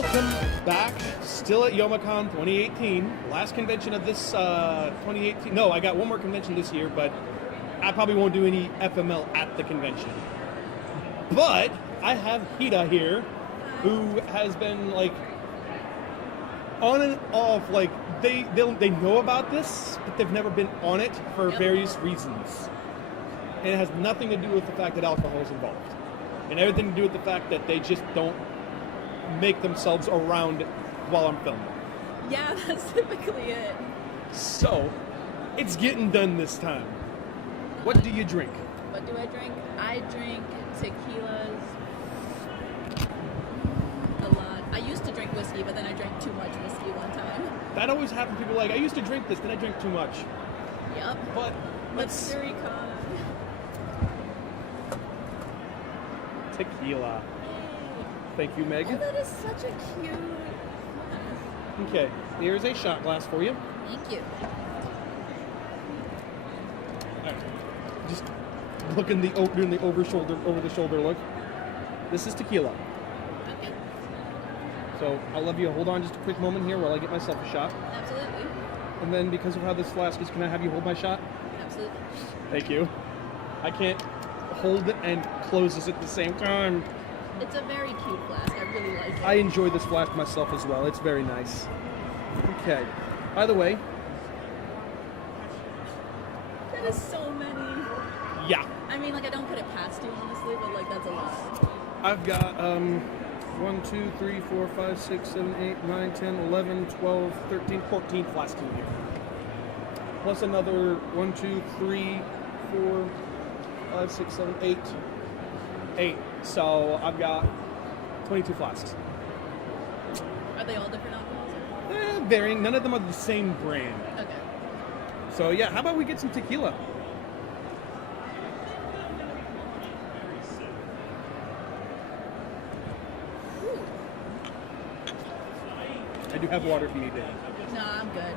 Welcome back, still at Youmacon 2018, last convention of this 2018. No, I got one more convention this year, but I probably won't do any FML at the convention. But I have Hida here, who has been like on and off, like they know about this, but they've never been on it for various reasons. And it has nothing to do with the fact that alcohol is involved, and everything to do with the fact that they just don't make themselves around while I'm filming. Yeah, that's typically it. So, it's getting done this time. What do you drink? What do I drink? I drink tequilas a lot. I used to drink whiskey, but then I drank too much whiskey one time. That always happens. People are like, I used to drink this, then I drank too much. Yep. But let's... Youmacon. Tequila. Thank you, Meg. Oh, that is such a cute... Okay, here's a shot glass for you. Thank you. Right. Just looking doing the over the shoulder look. This is tequila. Okay. So I'll let you hold on just a quick moment here while I get myself a shot. Absolutely. And then because of how this flask is, can I have you hold my shot? Absolutely. Thank you. I can't hold it and close this at the same time. It's a very cute flask. I really like it. I enjoy this flask myself as well. It's very nice. Okay. By the way... That is so many. Yeah. I mean, like, I don't put it past you, honestly, but, like, that's a lot. I've got, 1, 2, 3, 4, 5, 6, 7, 8, 9, 10, 11, 12, 13, 14 flasks in here. Plus another 1, 2, 3, 4, 5, 6, 7, 8. 8. So I've got 22 flasks. Are they all different alcohols? Varying. None of them are the same brand. Okay. So yeah, how about we get some tequila? Ooh. I do have water if you need it. No, I'm good.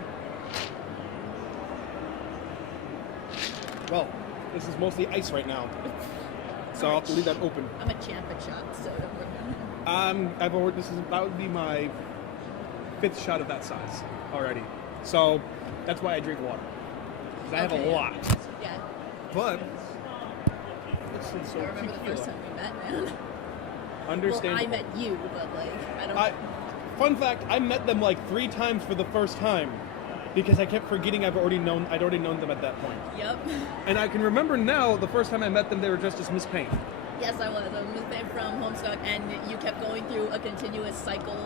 Well, this is mostly ice right now. So I'll have to leave that open. I'm a champ at shots, so don't worry. That would be my 5th shot of that size already. So that's why I drink water. 'Cause I have a lot. Yeah. But this is so I remember the first time we met, man. Understandable. Well, I met you, but like I don't. Fun fact: I met them like 3 times for the first time because I kept forgetting I'd already known them at that point. Yep. And I can remember now the first time I met them, they were dressed as Miss Payne. Yes, I was. I was Miss Payne from Homestuck, and you kept going through a continuous circle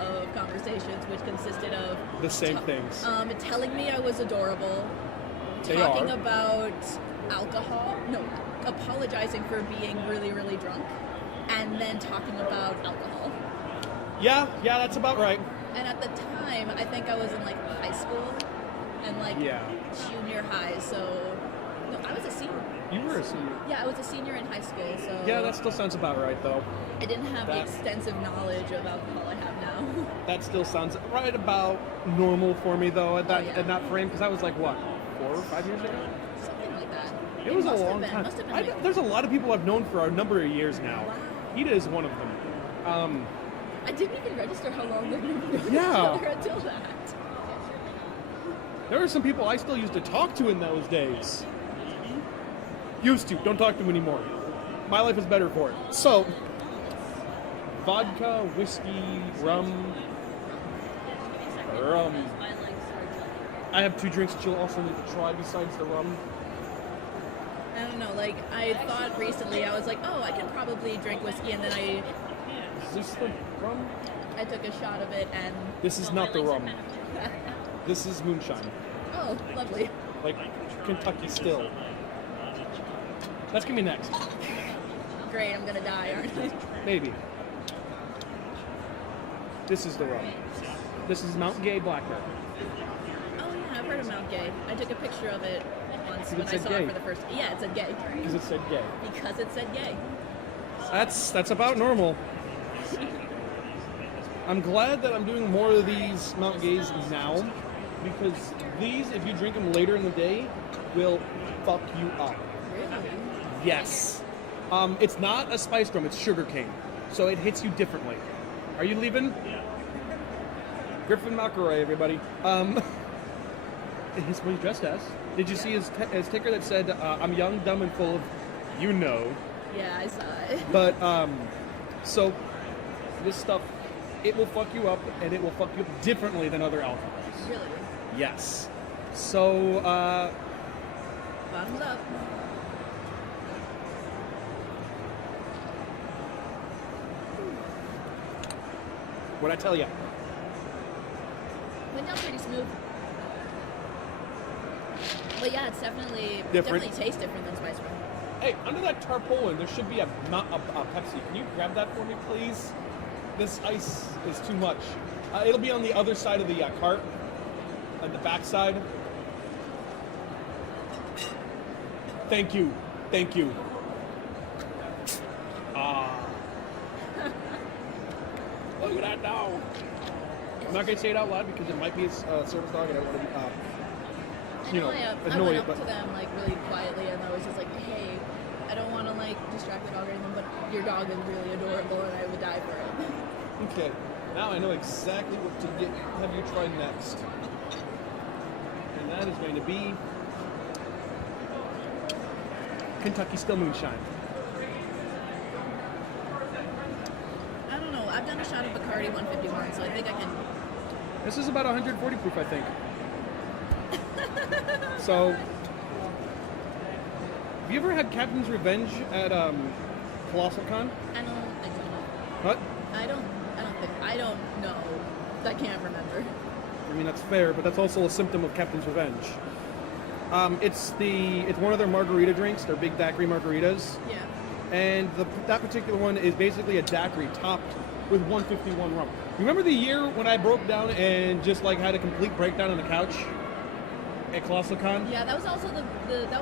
of conversations, which consisted of The same things. Telling me I was adorable, They talking are. about alcohol, apologizing for being really, really drunk, and then talking about alcohol. Yeah, that's about right. And at the time, I think I was in like high school and like junior high, so no, I was a senior. You were a senior. Yeah, I was a senior in high school, so Yeah, that still sounds about right, though. I didn't have the extensive knowledge of alcohol I have now. That still sounds right about normal for me, though, at that frame, because I was like, what, 4 or 5 years ago? Something like that. It was a must have long been- time. must have been There's a lot of people I've known for a number of years now. Wow. Hida is one of them. I didn't even register how long we've known each Yeah. other until that. There are some people I still used to talk to in those days. Used to. Don't talk to them anymore. My life is better for it. So, vodka, whiskey, rum. I have 2 drinks that you'll also need to try besides the rum. I don't know, like, I thought recently, I was like, oh, I can probably drink whiskey, and then Is this the rum? I took a shot of it, and... This is not the rum. This is moonshine. Oh, lovely. Like Kentucky still. That's gonna be next. Great, I'm gonna die, aren't I? Maybe. This is the rum. This is Mount Gay Blackberry. Oh yeah, I've heard of Mount Gay. I took a picture of it once when I said saw gay. it for the first... Yeah, it said gay. Because it said gay. Because it said gay. That's about normal. I'm glad that I'm doing more of these Mount Gays now, because these, if you drink them later in the day, will fuck you up. Really? Yes. It's not a spiced rum, it's sugarcane. So it hits you differently. Are you leaving? Yeah. Griffin McElroy, everybody. He's what he's dressed as. Did you see his ticker that said, "I'm young, dumb, and full of, you know." Yeah, I saw it. But so this stuff, it will fuck you up, and it will fuck you up differently than other alcohols. Really? Yes. So Bottoms up. what'd I tell you? Went down pretty smooth. But yeah, it's definitely Different. definitely tastes different than spice rum. Hey, under that tarpaulin, there should be a Pepsi. Can you grab that for me, please? This ice is too much. It'll be on the other side of the cart, on the back side. Thank you. Thank you. Look at that dog. I'm not going to say it out loud because it might be a service dog and I don't want to be, I went annoyed. up to them like really quietly and I was just like, hey, I don't want to like distract the dog or anything, but your dog is really adorable and I would die for it. Okay, now I know exactly what to have you try next. And that is going to be Kentucky Still Moonshine. I don't know. I've done a shot of Bacardi 151, so I think I can. This is about 140 proof, I think. So, have you ever had Captain's Revenge at Colossal Con? I don't think so. What? I don't know. I can't remember. I mean, that's fair, but that's also a symptom of Captain's Revenge. It's one of their margarita drinks. They're big daiquiri margaritas. Yeah. And that particular one is basically a daiquiri topped with 151 rum. You remember the year when I broke down and just like had a complete breakdown on the couch at Colossal Con? Yeah, that was also that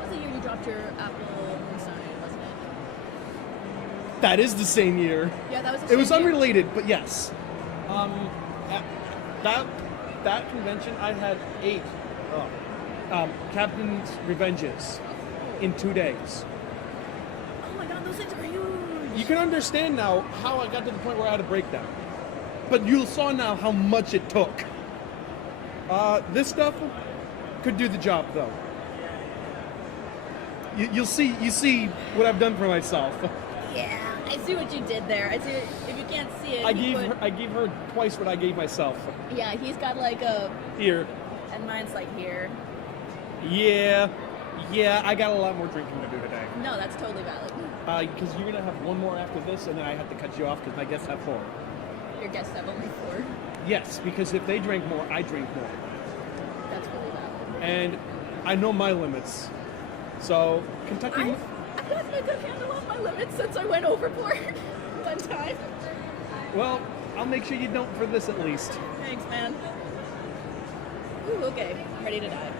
was the year you dropped your apple moonshine, wasn't it? That is the same year. Yeah, that was. It was unrelated, but yes. At that convention, I had 8 Captain's Revenges in 2 days. Oh my god, those things are huge. You can understand now how I got to the point where I had a breakdown. But you saw now how much it took. This stuff could do the job, though. You see what I've done for myself. Yeah, I see what you did there. I see. If you can't see it, I gave her twice what I gave myself. Yeah, he's got like a. Here. And mine's like here. Yeah, I got a lot more drinking to do today. No, that's totally valid. Because you're gonna have one more after this, and then I have to cut you off because my guests have 4. Your guests have only 4. Yes, because if they drink more, I drink more, That's really valid. and I know my limits. So Kentucky. I've gotten a good handle on my limits since I went overboard one time. Well, I'll make sure you don't for this at least. Thanks, man. Ooh, okay. I'm ready to die.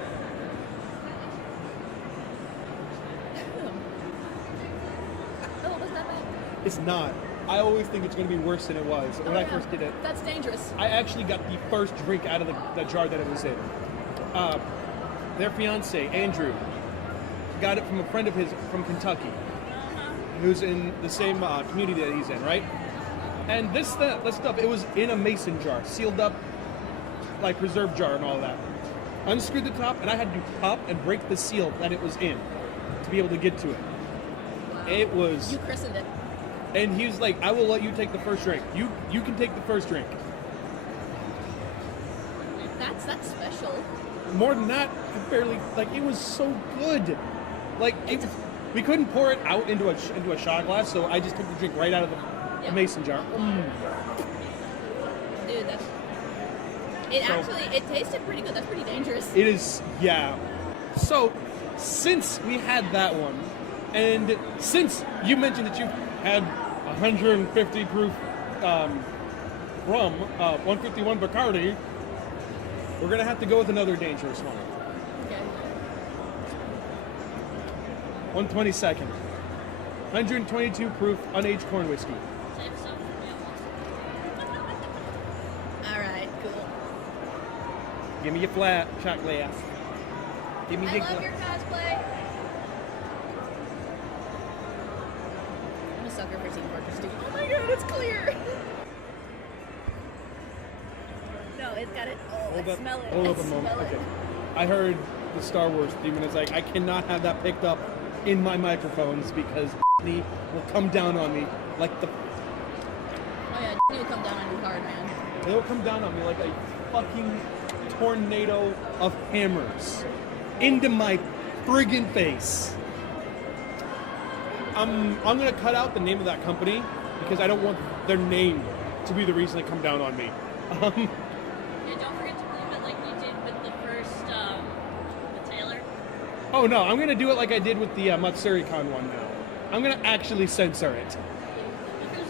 Oh, was that bad? It's not. I always think it's going to be worse than it was when I first did it. That's dangerous. I actually got the first drink out of the jar that it was in. Their fiance, Andrew, got it from a friend of his from Kentucky, who's in the same community that he's in, right? And this stuff, it was in a mason jar, sealed up, like preserve jar and all that. Unscrewed the top, and I had to pop and break the seal that it was in to be able to get to it. Wow. It was. You christened it. And he was like, I will let you take the first drink. You can take the first drink. That's special. More than that, I barely, like, it was so good. Like, we couldn't pour it out into a shot glass, so I just took the drink right out of the mason jar. Dude, it tasted pretty good. That's pretty dangerous. It is, yeah. So, since we had that one, and since you mentioned that you had 150 proof rum, 151 Bacardi, we're gonna have to go with another dangerous one. Okay. 122nd, 122 proof unaged corn whiskey. All right, cool. Give me your flat shot glass. Give me I your love your cosplay. I'm a sucker for Team Fortress 2. Oh my god, it's clear. it's got it. Oh, Hold I up, smell it. hold I up a moment. smell it. Okay. I heard the Star Wars theme, and it's like, I cannot have that picked up in my microphones because Disney will come down on me like the. Oh yeah, you'll come down on you hard, man. They'll come down on me like a fucking tornado of hammers into my friggin' face. I'm gonna cut out the name of that company because I don't want their name to be the reason they come down on me. Yeah, don't forget to leave it like you did with the first, the Taylor. Oh no, I'm gonna do it like I did with the Matsuri-con one now. I'm gonna actually censor it. Because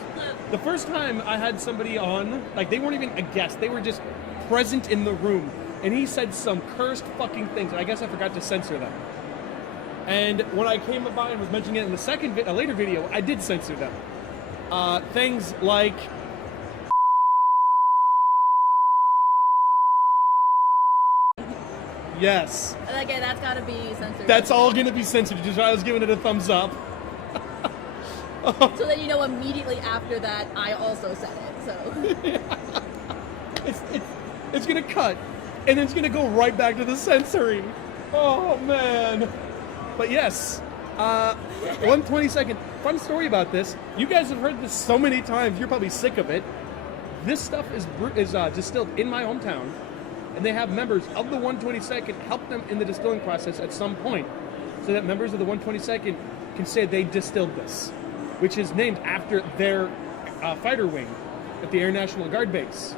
The first time I had somebody on, like they weren't even a guest, they were just present in the room, and he said some cursed fucking things, and I guess I forgot to censor them. And when I came by and was mentioning it in the a later video, I did censor them. Things like yes. Okay, that's gotta be censored. That's all gonna be censored, just I was giving it a thumbs up. So then you know immediately after that, I also said it. So It's gonna cut, and then it's gonna go right back to the censoring. Oh man! But yes, 1/22. Fun story about this. You guys have heard this so many times. You're probably sick of it. This stuff is distilled in my hometown, and they have members of the 122nd help them in the distilling process at some point, so that members of the 122nd can say they distilled this, which is named after their fighter wing at the Air National Guard base.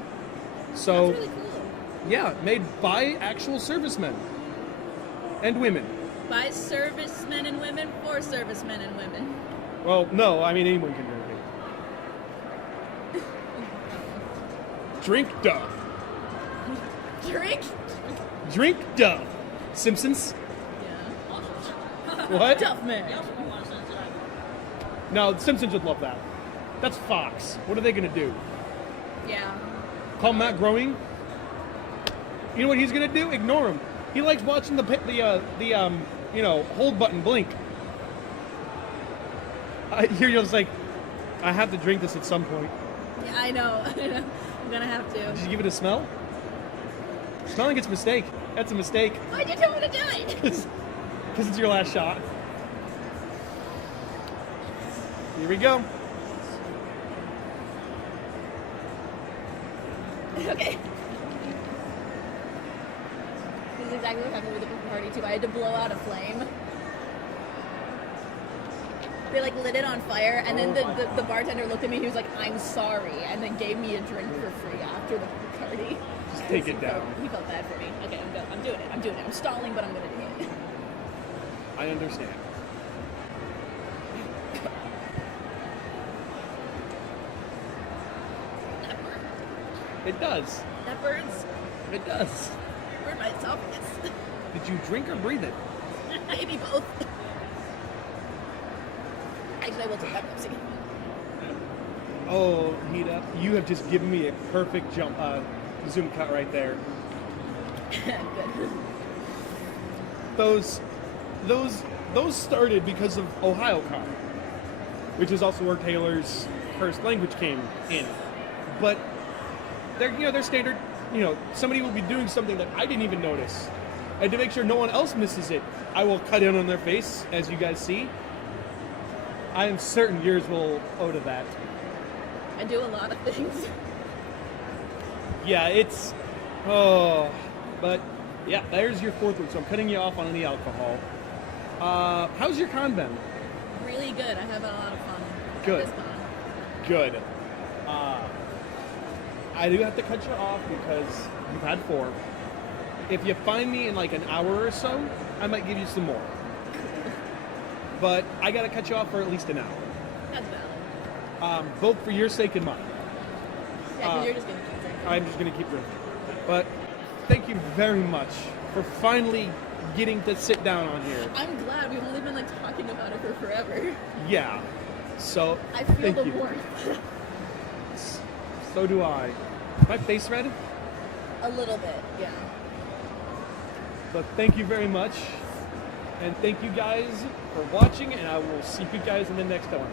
So, that's really cool. yeah, made by actual servicemen and women. By servicemen and women for servicemen and women. Well, no, I mean anyone can drink it. Drink Dove. Drink? Drink Dove. Simpsons. Yeah. What? Tough man. they also don't want to censor either. No, the Simpsons would love that. That's Fox. What are they gonna do? Yeah. Call Matt Groening? You know what he's gonna do? Ignore him. He likes watching the hold button blink. You're just like, I have to drink this at some point. Yeah, I know. I'm gonna have to. Did you give it a smell? Smelling it's a mistake. That's a mistake. Why'd you tell me to do it? Because it's your last shot. Here we go. Okay. This is exactly what happened with the party too. I had to blow out a flame. They like lit it on fire, and then the bartender looked at me. He was like, "I'm sorry," and then gave me a drink for free after the party. Just take it down. He felt bad for me. Okay, I'm doing it. I'm doing it. I'm stalling, but I'm gonna do it. I understand. That burn. It does. That burns. It does. Burned my esophagus. Did you drink or breathe it? Maybe both. Actually, I will take that Pepsi. Oh, Hita, you have just given me a perfect zoom cut right there. Good. Those started because of OhioCon, which is also where Taylor's first language came in. But they're standard. Somebody will be doing something that I didn't even notice, and to make sure no one else misses it, I will cut in on their face, as you guys see. I am certain yours will owe to that. I do a lot of things. Yeah, but yeah, there's your fourth one, so I'm cutting you off on any alcohol. How's your con been? Really good. I have a lot of fun. Good. At this con. Good. I do have to cut you off because you've had 4. If you find me in like an hour or so, I might give you some more. But I gotta cut you off for at least an hour. That's valid. Both for your sake and mine. Yeah, because you're just gonna keep drinking. I'm just gonna keep drinking. But thank you very much for finally getting to sit down on here. I'm glad. We've only been like talking about it for forever. Yeah. So I feel thank the you. warmth. So do I. My face red? A little bit, yeah. But thank you very much. And thank you guys for watching, and I will see you guys in the next one.